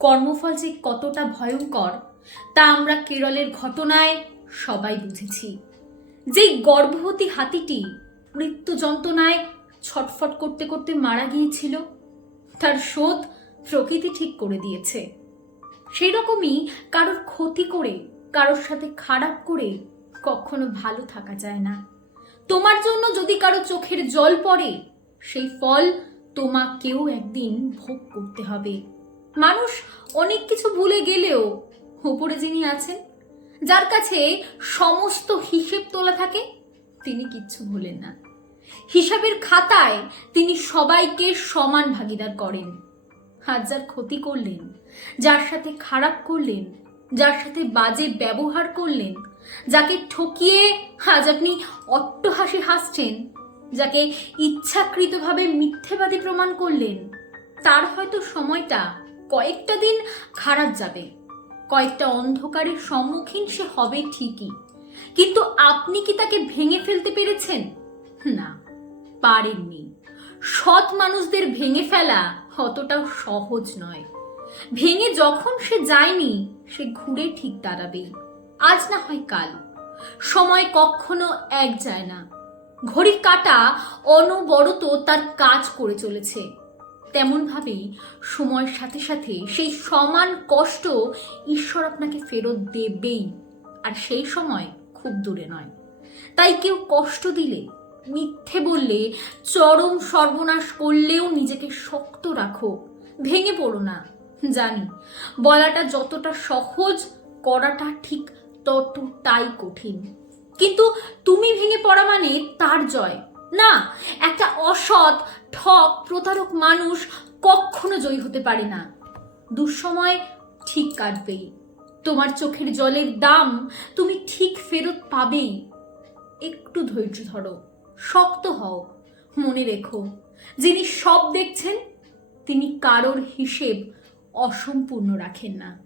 কর্মফল যে কতটা ভয়ঙ্কর, তা আমরা কেরলের ঘটনায় সবাই বুঝেছি। যেই গর্ভবতী হাতিটি মৃত্যু যন্ত্রণায় ছটফট করতে করতে মারা গিয়েছিল, তার শোধ প্রকৃতি ঠিক করে দিয়েছে। সেই রকমই কারোর ক্ষতি করে, কারোর সাথে খারাপ করে কখনো ভালো থাকা যায় না। তোমার জন্য যদি কারও চোখের জল পড়ে, সেই ফল তোমাকেও একদিন ভোগ করতে হবে। মানুষ অনেক কিছু ভুলে গেলেও উপরে যিনি আছেন, যার কাছে সমস্ত হিসেব তোলা থাকে, তিনি কিচ্ছু ভুলেন না। হিসাবের খাতায় তিনি সবাইকে সমান ভাগিদার করেন। আজ যার ক্ষতি করলেন, যার সাথে খারাপ করলেন, যার সাথে বাজে ব্যবহার করলেন, যাকে ঠকিয়ে আজ আপনি অট্টহাসি হাসছেন, যাকে ইচ্ছাকৃতভাবে মিথ্যেবাদী প্রমাণ করলেন, তার হয়তো সময়টা কয়েকটা দিন খারাপ যাবে। কয়েকটা অন্ধকারের সম্মুখীন সে হবে ঠিকই। কিন্তু আপনি কি তাকে ভেঙে ফেলতে পেরেছেন? না, পারেননি। সৎ মানুষদের ভেঙে ফেলা অতটাও সহজ নয়। ভেঙে যখন সে যায়নি, সে ঘুরে ঠিক দাঁড়াবেই। আজ না হয় কাল। সময় কখনো এক যায় না। ঘড়ির কাটা অনবরত তার কাজ করে চলেছে। তেমনভাবেই সময়ের সাথে সাথে সেই সমান কষ্ট ঈশ্বর আপনাকে ফেরত দেবেই। আর সেই সময় খুব দূরে নয়। তাই কেউ কষ্ট দিলে, মিথ্যে বললে, চরম সর্বনাশ করলেও নিজেকে শক্ত রাখো। ভেঙে পড়ো না। জানি, বলাটা যতটা সহজ, করাটা ঠিক ততটাই কঠিন। কিন্তু তুমি ভেঙে পড়া মানে তার জয়। না, একটা অসৎ ঠক প্রতারক মানুষ কখনো জয়ী হতে পারে না। দুঃসময় ঠিক কাটবেই। তোমার চোখের জলের দাম তুমি ঠিক ফেরত পাবেই। একটু ধৈর্য ধরো, শক্ত হও, মনে রেখো। যিনি সব দেখছেন, তিনি কারোর হিসেব অসম্পূর্ণ রাখেন না।